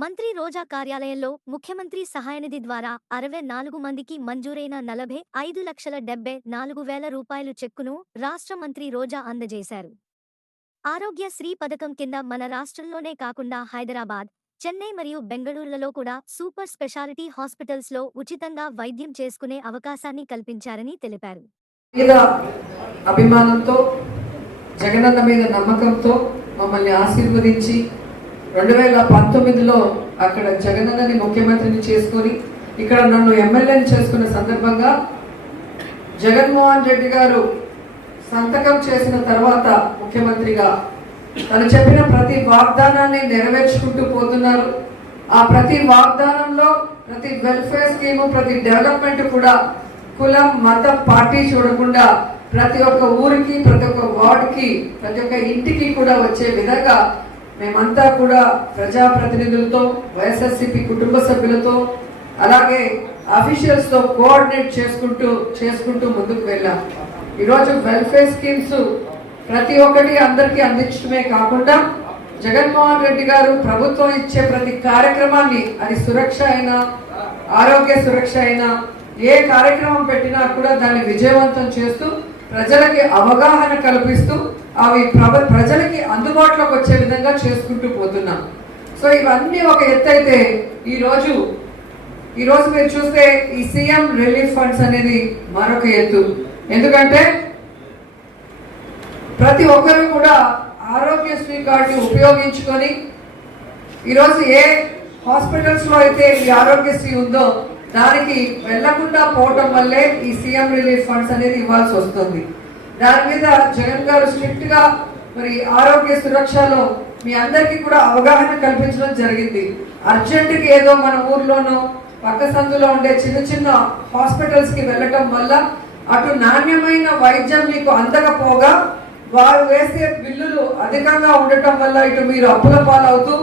మంత్రి రోజా కార్యాలయంలో ముఖ్యమంత్రి సహాయనిధి ద్వారా అరవై నాలుగు మందికి మంజూరైన నలభై ఐదు లక్షల డెబ్బై నాలుగు వేల రూపాయలు చెక్కును రాష్ట్ర మంత్రి రోజా అందజేశారు. ఆరోగ్య శ్రీ పథకం కింద మన రాష్ట్రంలోనే కాకుండా హైదరాబాద్ చెన్నై మరియు బెంగళూరులలో కూడా సూపర్ స్పెషాలిటీ హాస్పిటల్స్లో ఉచితంగా వైద్యం చేసుకునే అవకాశాన్ని కల్పించారని తెలిపారు. అభిమానంతో జగనన్న మీద నమ్మకంతో మమ్మల్ని ఆశీర్వదించి రెండు వేల పంతొమ్మిదిలో అక్కడ జగనన్నని ముఖ్యమంత్రిని చేసుకొని ఇక్కడ నన్ను ఎమ్మెల్యేని చేసుకున్న సందర్భంగా జగన్మోహన్ రెడ్డి గారు సంతకం చేసిన తర్వాత ముఖ్యమంత్రిగా తను చెప్పిన ప్రతి వాగ్దానాన్ని నెరవేర్చుకుంటూ పోతున్నారు. ఆ ప్రతి వాగ్దానంలో ప్రతి వెల్ఫేర్ స్కీము ప్రతి డెవలప్మెంట్ కూడా కులం మతం పార్టీ చూడకుండా ప్రతి ఒక్క ఊరికి ప్రతి ఒక్క వార్డుకి ప్రతి ఒక్క ఇంటికి కూడా వచ్చే విధంగా మేమంతా కూడా ప్రజాప్రతినిధులతో వైఎస్ఆర్సీపీ కుటుంబ సభ్యులతో అలాగే అఫీషియల్స్తో కోఆర్డినేట్ చేసుకుంటూ చేసుకుంటూ ముందుకు వెళ్ళాం. ఈరోజు వెల్ఫేర్ స్కీమ్స్ ప్రతి ఒక్కటి అందరికీ అందించడమే కాకుండా జగన్మోహన్ రెడ్డి గారు ప్రభుత్వం ఇచ్చే ప్రతి కార్యక్రమాన్ని అది సురక్ష అయినా ఆరోగ్య సురక్ష అయినా ఏ కార్యక్రమం పెట్టినా కూడా దాన్ని విజయవంతం చేస్తూ ప్రజలకి అవగాహన కల్పిస్తూ అవి ప్రజలకి అందుబాటులోకి వచ్చే విధంగా చేసుకుంటూ పోతున్నాం. సో ఇవన్నీ ఒక ఎత్తు అయితే ఈరోజు ఈరోజు మీరు చూస్తే ఈ సీఎం రిలీఫ్ ఫండ్స్ అనేది మరొక ఎత్తు. ఎందుకంటే ప్రతి ఒక్కరు కూడా ఆరోగ్యశ్రీ కార్డు ఉపయోగించుకొని ఈరోజు ఏ హాస్పిటల్స్లో అయితే ఈ ఆరోగ్యశ్రీ ఉందో దానికి వెళ్ళకుండా పోవటం వల్లే ఈ సీఎం రిలీఫ్ ఫండ్స్ అనేది ఇవ్వాల్సి వస్తుంది. దాని మీద జగన్ గారు స్ట్రిక్ట్గా మరి ఆరోగ్య సురక్షలో మీ అందరికీ కూడా అవగాహన కల్పించడం జరిగింది. అర్జెంటుకి ఏదో మన ఊర్లోనో పక్క సందులో ఉండే చిన్న చిన్న హాస్పిటల్స్కి వెళ్ళటం వల్ల అటు నాణ్యమైన వైద్యం మీకు అందకపోగా వారు వేసే బిల్లులు అధికంగా ఉండటం వల్ల ఇటు మీరు అప్పుల పాలవుతూ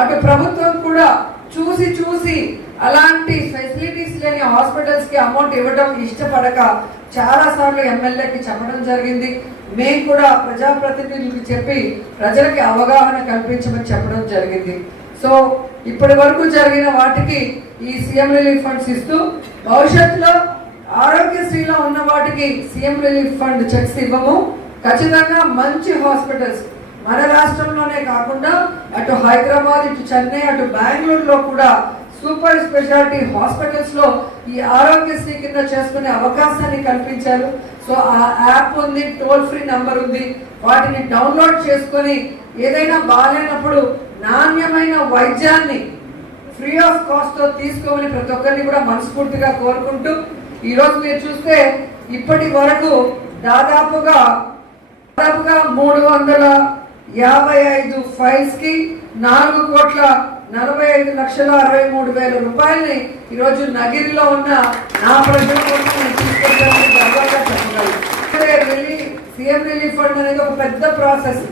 అటు ప్రభుత్వం కూడా చూసి చూసి అలాంటి ఫెసిలిటీస్ లేని హాస్పిటల్స్కి అమౌంట్ ఇవ్వడం ఇష్టపడక చాలా సార్లు ఎమ్మెల్యేకి చెప్పడం జరిగింది. మేము కూడా ప్రజాప్రతినిధులకు చెప్పి ప్రజలకి అవగాహన కల్పించమని చెప్పడం జరిగింది. సో ఇప్పటి వరకు జరిగిన వాటికి ఈ సీఎం రిలీఫ్ ఫండ్స్ ఇస్తూ భవిష్యత్తులో ఆరోగ్యశ్రీలో ఉన్న వాటికి సీఎం రిలీఫ్ ఫండ్ చెక్స్ ఇవ్వము. ఖచ్చితంగా మంచి హాస్పిటల్స్ మన రాష్ట్రంలోనే కాకుండా అటు హైదరాబాద్ ఇటు చెన్నై అటు బెంగళూరులో కూడా సూపర్ స్పెషాలిటీ హాస్పిటల్స్లో ఈ ఆరోగ్యశ్రీ కింద చేసుకునే అవకాశాన్ని కల్పించారు. సో ఆ యాప్ ఉంది టోల్ ఫ్రీ నంబర్ ఉంది. వాటిని డౌన్లోడ్ చేసుకొని ఏదైనా బాగాలేనప్పుడు నాణ్యమైన వైద్యాన్ని ఫ్రీ ఆఫ్ కాస్ట్తో తీసుకోమని ప్రతి ఒక్కరిని కూడా మనస్ఫూర్తిగా కోరుకుంటూ ఈ రోజు మీరు చూస్తే ఇప్పటి వరకు దాదాపుగా దాదాపుగా మూడు వందల యాభై ఐదు ఫైల్స్కి నాలుగు కోట్ల నలభై ఐదు లక్షల అరవై మూడు వేల రూపాయలని ఈరోజు నగిరిలో ఉన్న నా ప్రజల కోసం నేను తీసుకొచ్చానని గర్వంగా చెప్పగలను సీఎం రిలీఫ్ ఫండ్ అనేది ఒక పెద్ద ప్రాసెస్.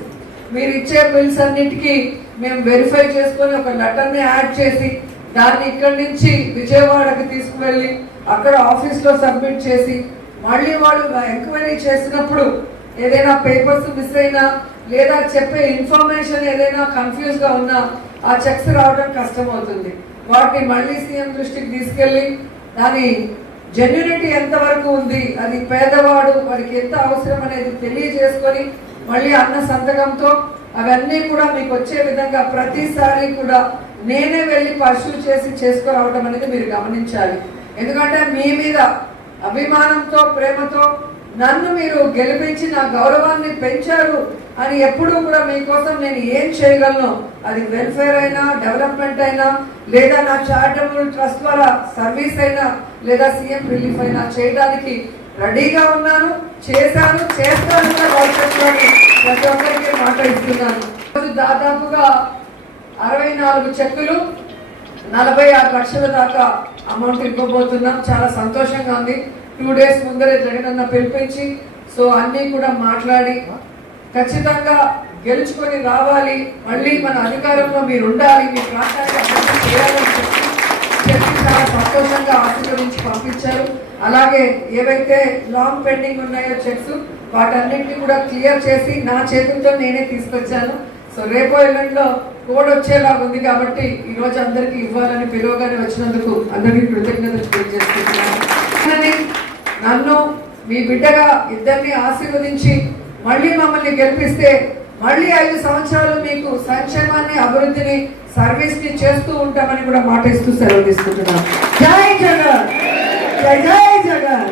మీరు ఇచ్చే బిల్స్ అన్నిటికీ మేము వెరిఫై చేసుకొని ఒక లెటర్ని యాడ్ చేసి దాన్ని ఇక్కడి నుంచి విజయవాడకి తీసుకువెళ్ళి అక్కడ ఆఫీస్లో సబ్మిట్ చేసి మళ్ళీ వాళ్ళు ఎంక్వైరీ చేసినప్పుడు ఏదైనా పేపర్స్ మిస్ అయినా లేదా చెప్పే ఇన్ఫర్మేషన్ ఏదైనా కన్ఫ్యూజ్గా ఉన్నా ఆ చెక్స్ రావడం కష్టం అవుతుంది వాటిని మళ్ళీ సీఎం దృష్టికి తీసుకెళ్ళి దాని జెన్యునిటీ ఎంత వరకు ఉంది అది పేదవాడు వాడికి ఎంత అవసరం అనేది తెలియజేసుకొని మళ్ళీ అన్న సంతకంతో అవన్నీ కూడా మీకు వచ్చే విధంగా ప్రతిసారి కూడా నేనే వెళ్ళి పర్సూ చేసి చేసుకురావడం అనేది మీరు గమనించాలి. ఎందుకంటే మీ మీద అభిమానంతో ప్రేమతో నన్ను మీరు గెలిపించి నా గౌరవాన్ని పెంచారు అని ఎప్పుడూ కూడా మీకోసం నేను ఏం చేయగలను? అది వెల్ఫేర్ అయినా డెవలప్మెంట్ అయినా లేదా నా చారిటబుల్ ట్రస్ట్ ద్వారా సర్వీస్ అయినా లేదా సీఎం రిలీఫ్ అయినా చేయడానికి రెడీగా ఉన్నాను చేశాను చేస్తాను ప్రతి ఒక్కరికి మాట ఇస్తున్నాను. దాదాపుగా అరవై నాలుగు చెక్కులు నలభై ఆరు లక్షల దాకా అమౌంట్ ఇవ్వబోతున్నాం. చాలా సంతోషంగా ఉంది. టూ డేస్ ముందరే జగనన్న పిలిపించి సో అన్నీ కూడా మాట్లాడి ఖచ్చితంగా గెలుచుకొని రావాలి. మళ్ళీ మన అధికారంలో మీరు ఉండాలి మీ ప్రాంతానికి అభివృద్ధి చేయాలని చెప్పి చెప్పి చాలా సంతోషంగా ఆశీర్వదించి పంపించారు. అలాగే ఏవైతే లాంగ్ పెండింగ్ ఉన్నాయో చెక్స్ వాటన్నిటిని కూడా క్లియర్ చేసి నా చేతులతో నేనే తీసుకొచ్చాను. సో రేపో ఎల్లుండిలో కోడ్ వచ్చేలాగా ఉంది కాబట్టి ఈ రోజు అందరికీ ఇవ్వాలని పిలువగానే వచ్చినందుకు అందరికీ కృతజ్ఞతలు తెలియజేస్తున్నాను. నన్ను మీ బిడ్డగా ఇద్దరిని ఆశీర్వదించి మళ్ళీ మమ్మల్ని గెలిపిస్తే మళ్ళీ ఐదు సంవత్సరాలు మీకు సంక్షేమాన్ని అభివృద్ధిని సర్వీస్ని చేస్తూ ఉంటామని కూడా మాట ఇస్తూ సెలవు తీసుకుంటున్నాను జై జగన్! జై జగన్!